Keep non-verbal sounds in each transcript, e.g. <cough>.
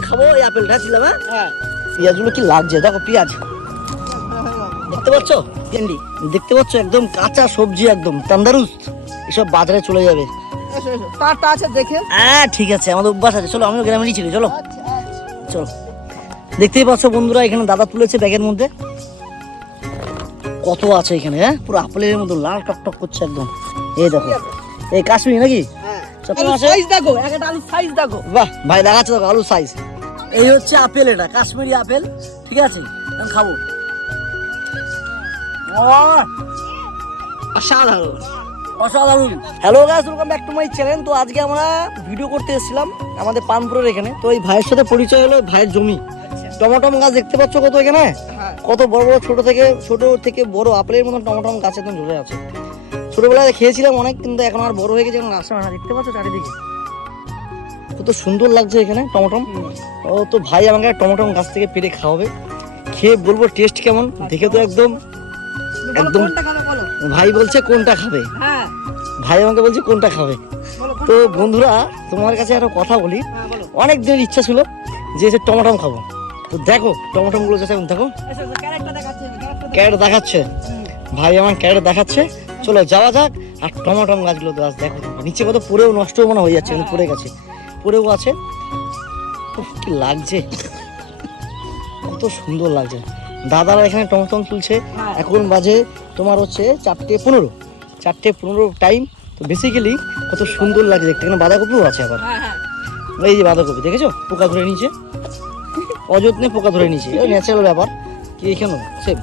খাব এই আপেলটা ছিলাম হ্যাঁ? হ্যাঁ। পেঁয়াজগুলো কি লাগছে? দেখো পেঁয়াজ। দেখতে পাচ্ছ? ভেন্ডি। দেখতে পাচ্ছ? একদম কাঁচা সবজি একদম। তান্দারুস্ত। এসব বাজারে চলে যাবে। আছে দেখে। হ্যাঁ ঠিক আছে। আমাদের অভ্যাস আছে। চলো আমিও গ্রামে নিচ্ছি চলো। আচ্ছা আচ্ছা। চলো। দেখতেই পাচ্ছ বন্ধুরা এখানে দাদা তুলেছে ব্যাগের মধ্যে। কত আছে এখানে হ্যাঁ? পুরো আপেলের মতো লাল টকটক করছে একদম। এই দেখো। এই কাশ্মীর নাকি? সাইজ দেখো একটা আলু সাইজ দেখো। বাহ ভাই দেখাচ্ছে দেখো আলু সাইজ এই হচ্ছে আপেল এটা কাশ্মীরি আপেল ঠিক আছে? আমি খাব। অসাধারণ। অসাধারণ। Hello guys welcome back to my channel তো আজকে আমরা ভিডিও করতে এসেছিলাম আমাদের পানপুরের এখানে। তো এই ভাইয়ের সাথে পরিচয় হলো ভাইয়ের জমি। টমাটম গাছ দেখতে পাচ্ছ কত এখানে? হ্যাঁ। কত বড় বড় ছোট থেকে ছোট থেকে বড় আপেলের মতন টমাটম গাছ একদম ঝরে আছে। ছোটবেলায় খেয়েছিলাম অনেক কিন্তু এখন আর বড় হয়ে গেছে এখন আসে না। দেখতে পাচ্ছ চারিদিকে? কত সুন্দর লাগছে এখানে টমাটম ও তো ভাই আমাকে টমাটম গাছ থেকে পেরে খাওয়াবে। খেয়ে বলব টেস্ট কেমন? দেখে তো একদম একদম- ভাই বলছে কোনটা খাবে? হ্যাঁ। ভাই আমাকে বলছে কোনটা খাবে? তো বন্ধুরা তোমার কাছে একটা কথা বলি। হ্যাঁ অনেক দিনের ইচ্ছা ছিল যে যে টমাটম খাব। তো দেখো টমাটমগুলো যাচ্ছে এখন দেখো ক্যারেট দেখাচ্ছে। ভাই আমার ক্যারেট দেখাচ্ছে। চলো যাওয়া যাক। আর টমাটম গাছগুলো গাছ দেখো তোমরা। নিচে কত পুরেও নষ্ট মনে হয়ে যাচ্ছে কিন্তু পড়ে গেছে। পুরেও আছে। কি লাগছে। কত সুন্দর লাগছে। দাদারা এখানে টমটম তুলছে। হ্যাঁ। এখন বাজে তোমার হচ্ছে চারটে পনেরো। চারটে পনেরো টাইম তো বেসিক্যালি কত সুন্দর লাগছে দেখতে। এখানে বাঁধাকপিও আছে আবার। হ্যাঁ হ্যাঁ। এই যে বাঁধাকপি দেখেছ? পোকা ধরে নিচে। অযত্নে পোকা ধরে নিচে। <laughs> ন্যাচারাল ব্যাপার। কি এখানে সেম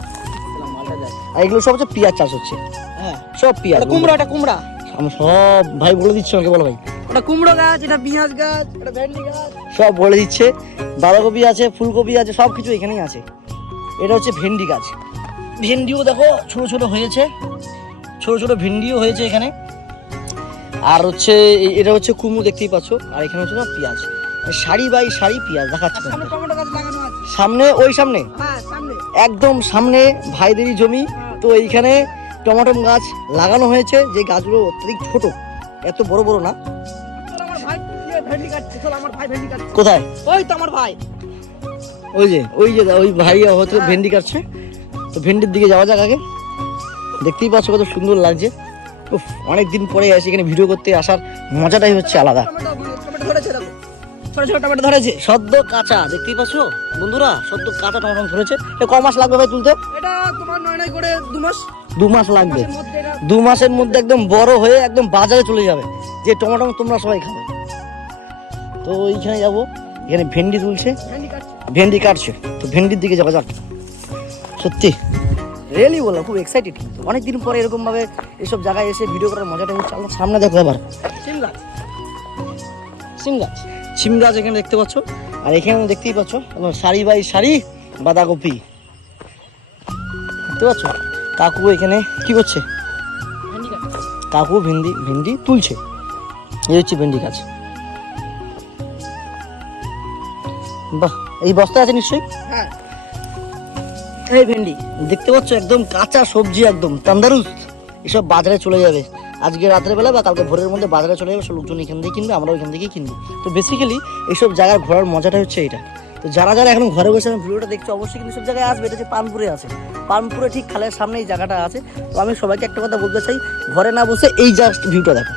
আর এগুলো সব হচ্ছে পেঁয়াজ চাষ হচ্ছে। হ্যাঁ। সব পেঁয়াজ। কুমড়া এটা কুমড়া? আমি সব ভাই বলে দিচ্ছি আমাকে বলো ভাই। ওটা কুমড়ো গাছ এটা পেঁয়াজ গাছ এটা ভেন্ডি গাছ। সব বলে দিচ্ছে। বাঁধাকপি আছে ফুলকপি আছে সব কিছু এখানেই আছে। এটা হচ্ছে ভেন্ডি গাছ। ভেন্ডিও দেখো ছোট ছোট হয়েছে। ছোট ছোট ভেন্ডিও হয়েছে এখানে। আর হচ্ছে এটা হচ্ছে কুমড়ো দেখতেই পাচ্ছ। আর এখানে হচ্ছে না পেঁয়াজ। শাড়ি বাই শাড়ি পেঁয়াজ দেখাচ্ছে সামনে টমেটো সামনে ওই সামনে? হ্যাঁ একদম সামনে ভাইদেরই জমি। তো এইখানে টমাটম গাছ লাগানো হয়েছে যে গাছগুলো অত্যধিক ছোট। এত বড় বড় না। ইয়ে কোথায়? ওই তো আমার ভাই। ওই যে ওই যে ওই ভাই হয়তো ভেন্ডি কাটছে। তো ভেন্ডির দিকে যাওয়া যাক আগে। দেখতেই পাচ্ছ কত সুন্দর লাগছে। অনেক দিন পরে আসি এখানে ভিডিও করতে আসার মজাটাই হচ্ছে আলাদা। টমেটো টমেটো দেখো ছোট টমেটো ধরেছে। সদ্য কাঁচা দেখতেই পাচ্ছ? বন্ধুরা সদ্য কাঁচা টমাটম ধরেছে। এ ক মাস লাগবে ভাই তুলতে? এটা তোমার নয় নয় করে দু মাস। দু মাস লাগবে। দু মাসের মধ্যে একদম বড় হয়ে একদম বাজারে চলে যাবে। যে টমেটো তোমরা সবাই খাবে। তো এইখানে যাব। এখানে ভেন্ডি তুলছে। ভেন্ডি কাটছে। তো ভেন্ডির দিকে যাওয়া যাক। সত্যি রিয়েলি বললাম খুব এক্সাইটেড অনেক দিন পরে এরকম ভাবে এইসব জায়গায় এসে ভিডিও করার মজাটা হচ্ছে আমার সামনে দেখো এবার। সিম গাছ। সিম গাছ। সিম গাছ এখানে দেখতে পাচ্ছ। আর এখানে দেখতেই পাচ্ছ শাড়ি বাই শাড়ি বাঁধাকপি। দেখতে পাচ্ছ? কাকু এখানে কি করছে? কাকু ভেন্ডি ভেন্ডি তুলছে। এই হচ্ছে ভেন্ডি গাছ। বাহ এই বস্তা আছে নিশ্চয়ই? হ্যাঁ। এই ভেন্ডি দেখতে পাচ্ছ? একদম কাঁচা সবজি একদম তান্দারুস্ত এসব বাজারে চলে যাবে। আজকে রাতের বেলা বা কালকে ভোরের মধ্যে বাজারে চলে যাবে সব লোকজন এখান থেকে কিনবে আমরা ওইখান থেকেই কিনবো। তো বেসিক্যালি এইসব জায়গায় ঘোরার মজাটা হচ্ছে এটা তো যারা যারা এখন ঘরে বসে আমি ভিডিওটা দেখছ অবশ্যই কিন্তু সব জায়গায় আসবে এটা হচ্ছে পানপুরে আছে। পানপুরে ঠিক খালের সামনে এই জায়গাটা আছে। তো আমি সবাইকে একটা কথা বলতে চাই ঘরে না বসে এই জাস্ট ভিউটা দেখো।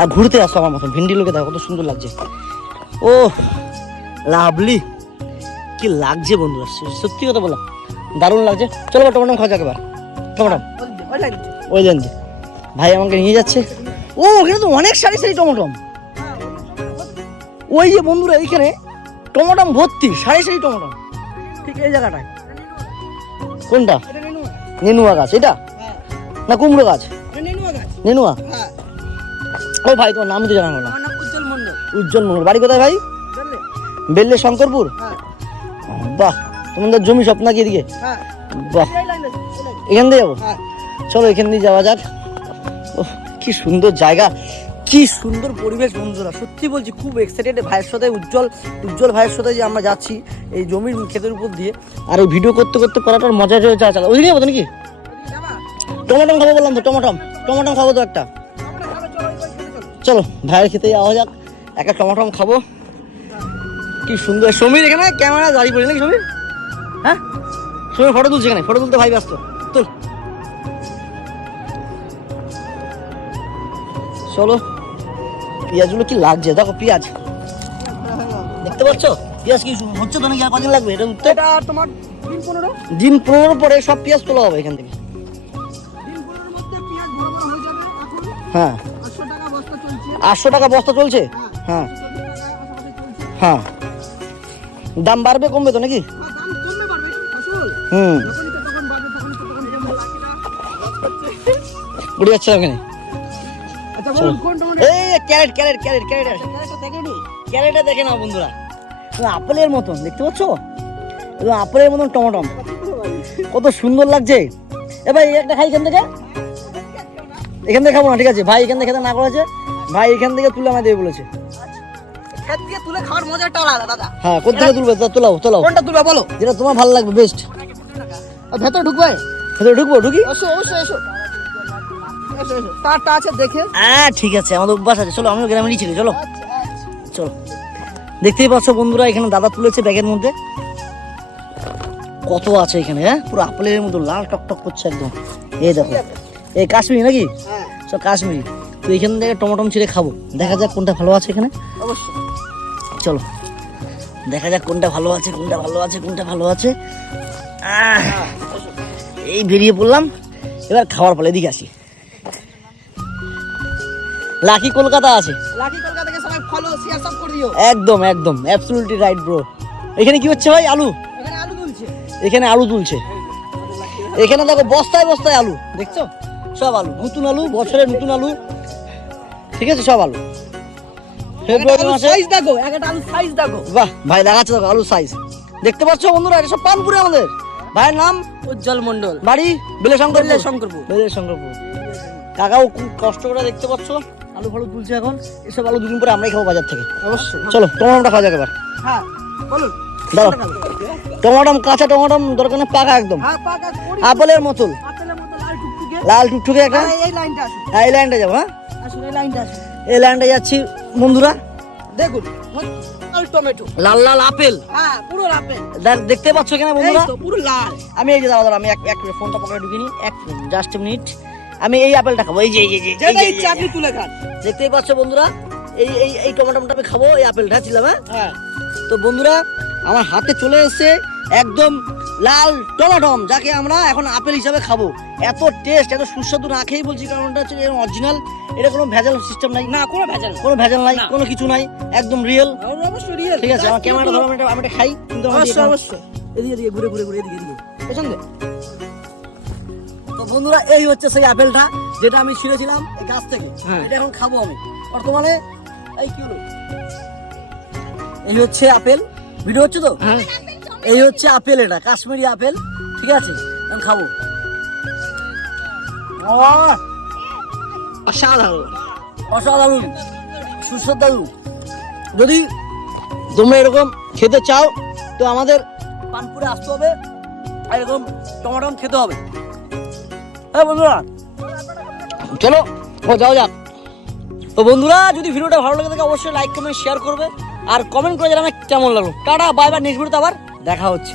আর ঘুরতে আসো আমার মতন ভিন্ডি লোকে দেখো কত সুন্দর লাগছে। ও লাভলি। কি লাগছে বন্ধুরা সত্যি কথা বললাম দারুণ লাগছে। চলো এবার টমেটো খাওয়া যাক এবার। টমেটো ওই লাইন ভাই আমাকে নিয়ে যাচ্ছে। ও ওখানে তো অনেক সারি সারি টমেটম ওই যে টমেটো। গাছ। ওই যে বন্ধুরা এইখানে টমেটম ভর্তি সারি সারি টমেটম ঠিক এই জায়গাটায়। কোনটা? নেনুয়া গাছ। এটা? না কুমড়ো গাছ? নেনুয়া? ও ভাই তোমার নাম তো জানানো না। উজ্জ্বল মন্ডল বাড়ি কোথায় ভাই? বেল্লে। শঙ্করপুর? হ্যাঁ। বাহ তোমাদের জমি সব নাকি এদিকে? হ্যাঁ। বাহ। এখান দিয়ে যাব? হ্যাঁ। চলো এখান দিয়ে যাওয়া যাক। কি সুন্দর জায়গা কি সুন্দর পরিবেশ বন্ধুরা। সত্যি বলছি খুব এক্সাইটেড ভাইয়ের সাথে উজ্জ্বল উজ্জ্বল ভাইয়ের সাথে যে আমরা যাচ্ছি এই জমির ক্ষেতের উপর দিয়ে। আর ওই ভিডিও করতে করতে করাটার মজা রয়েছে আচ্ছা ওই নিয়ে নাকি? টমাটম খাব বললাম তো টমাটম। টমাটম খাব তো একটা। চলো, ভাইয়ের খেতে যাওয়া যাক। একটা টমাটম খাব। কি সুন্দর। সমীর এখানে ক্যামেরা দাঁড়িয়ে পড়ে নাকি সমীর? হ্যাঁ? সমীর ফটো তুলছে এখানে। ফটো তুলতে ভাই ব্যস্ত। চলো। পেঁয়াজগুলো কি লাগছে? দেখো পেঁয়াজ। দেখতে পাচ্ছ? পেঁয়াজ কি হচ্ছে তো নাকি আর কদিন লাগবে? এটা উঠতে? এটা তোমার দিন পনেরো? দিন পনেরো পরে সব পেঁয়াজ তোলা হবে এখান থেকে। হয়ে হ্যাঁ। আটশো টাকা বস্তা চলছে। হ্যাঁ। হ্যাঁ। দাম বাড়বে কমবে তো নাকি? আসল হুম। উড়ে যাচ্ছে ওখানে এই ক্যারেট ক্যারেট ক্যারেট ক্যারেট। ক্যারেটটা দেখে নাও বন্ধুরা। আপেলের মতন দেখতে পাচ্ছ? এবং আপেলের মতন টমাটম। কত সুন্দর লাগছে। এ ভাই একটা খাই এখান থেকে। এখান থেকে খাব না ঠিক আছে? ভাই এখান থেকে না করেছে ভাই এখান থেকে তুলে আমায় দেবে বলেছে। খেত দিয়ে তুলে খাওয়ার মজাটা আলাদা দাদা। হ্যাঁ কোথা থেকে তুলবে? তোলাও তোলাও। কোনটা তুলবে বলো? যেটা তোমার ভালো লাগবে বেস্ট আর ভেতরে ঢুকবে? ভেতরে ঢুকবো ঢুকি? অবশ্যই এসো। তারটা আছে দেখে। হ্যাঁ ঠিক আছে আমাদের অভ্যাস আছে। চলো আমিও গ্রামেরই ছিল চলো। চলো। দেখতেই পাচ্ছ বন্ধুরা এখানে দাদা তুলেছে ব্যাগের মধ্যে। কত আছে এখানে হ্যাঁ? পুরো আপেলের মতো লাল টকটক করছে একদম। এই দেখো। এই কাশ্মীরি নাকি? হ্যাঁ। সব কাশ্মীরি। তো এখান থেকে টমাটম ছিঁড়ে খাব। দেখা যাক কোনটা ভালো আছে এখানে। অবশ্যই। চলো। দেখা যাক কোনটা ভালো আছে কোনটা ভালো আছে কোনটা ভালো আছে। এই বেরিয়ে পড়লাম। এবার খাওয়ার ফলে এদিকে আসি। লাকি কলকাতা আছে। লাকি কলকাতা থেকে সবাই ফলো শেয়ার সব করে দিও। একদম একদম অ্যাবসলিউটলি রাইট ব্রো এখানে কি হচ্ছে ভাই? আলু? এখানে আলু তুলছে। এখানে আলু তুলছে। এখানে দেখো বস্তায় বস্তায় আলু দেখছ? সব আলু নতুন আলু বছরের নতুন আলু। ঠিক আছে সব আলু। ফেব্রুয়ারি মাসে সাইজ দেখো একটা আলু সাইজ দেখো। বাহ ভাই দেখাচ্ছে দেখো আলু সাইজ দেখতে পাচ্ছ বন্ধুরা এটা সব পানপুরে আমাদের। ভাইয়ের নাম? উজ্জ্বল মন্ডল বাড়ি? বেলে শঙ্কর বেলে শঙ্করপুর। বেলে শঙ্করপুর কাকাও খুব কষ্ট করে দেখতে পাচ্ছ। আলু ফালু তুলছে এখন। এসব আলু দুদিন পরে আমরাই খাব বাজার থেকে। অবশ্যই। চলো টমাটোটা খাওয়া যাক এবার। হ্যাঁ বলুন। দাও টমাটম কাঁচা টমাটম দরকার নেই পাকা একদম। হ্যাঁ পাকা করি আপেলের মতন লাল টুকটুকে। লাল টুকটুকে একটা। এই লাইনটা হ্যাঁ, এই লাইনটা যাব হ্যাঁ। এই লাইনটা এই লাইনটা যাচ্ছি বন্ধুরা। দেখুন লাল টমেটো। লাল লাল আপেল। হ্যাঁ পুরো আপেল। দেখতে পাচ্ছ এই বন্ধুরা? পুরো লাল। আমি এই যে দাদা আমি এক এক মিনিট ফোনটা পকেটে ঢুকিয়ে নিই। এক জাস্ট মিনিট আমি এই আপেলটা খাব এই যে এই। আপনি তুলে খান। দেখতেই পাচ্ছ বন্ধুরা এই এই এই টমেটোটা আমি খাব এই আপেলটা ছিলাম হ্যাঁ? হ্যাঁ। তো বন্ধুরা আমার হাতে চলে এসেছে একদম লাল টমাটম যাকে আমরা এখন আপেল হিসাবে খাব। এত টেস্ট এত সুস্বাদু না খেয়েই বলছি কারণ এটা হচ্ছে অরিজিনাল এটা কোনো ভেজাল সিস্টেম নাই। না কোনো ভেজাল কোনো ভেজাল নাই কোনো কিছু নাই একদম রিয়েল অবশ্যই রিয়েল ঠিক আছে আমার ক্যামেরাটা ধরো আমি এটা- খাই কিন্তু অবশ্যই অবশ্যই। এদিকে এদিকে ঘুরে ঘুরে ঘুরে এদিকে এদিকে। পেছন দে। তো বন্ধুরা এই হচ্ছে সেই আপেলটা যেটা আমি ছিঁড়েছিলাম এই গাছ থেকে। হ্যাঁ। এটা এখন খাব আমি। বর্তমানে এই কি হলো? এই হচ্ছে আপেল। ভিডিও হচ্ছে তো? হ্যাঁ। এই হচ্ছে আপেল এটা কাশ্মীরি আপেল। ঠিক আছে? আমি খাব। অসাধারণ। অসাধারণ। সুস্বাদু। যদি তোমরা এরকম খেতে চাও তো আমাদের পানপুরে আসতে হবে। আর এরকম টমাটম খেতে হবে। হ্যাঁ বন্ধুরা। চলো ও যাও যাক। তো বন্ধুরা যদি ভিডিওটা ভালো লাগে থাকে অবশ্যই লাইক কমেন্ট শেয়ার করবে। আর কমেন্ট করে জানাবে কেমন লাগল। টাটা বাই বাই নেক্সট ভিডিওতে আবার দেখা হচ্ছে।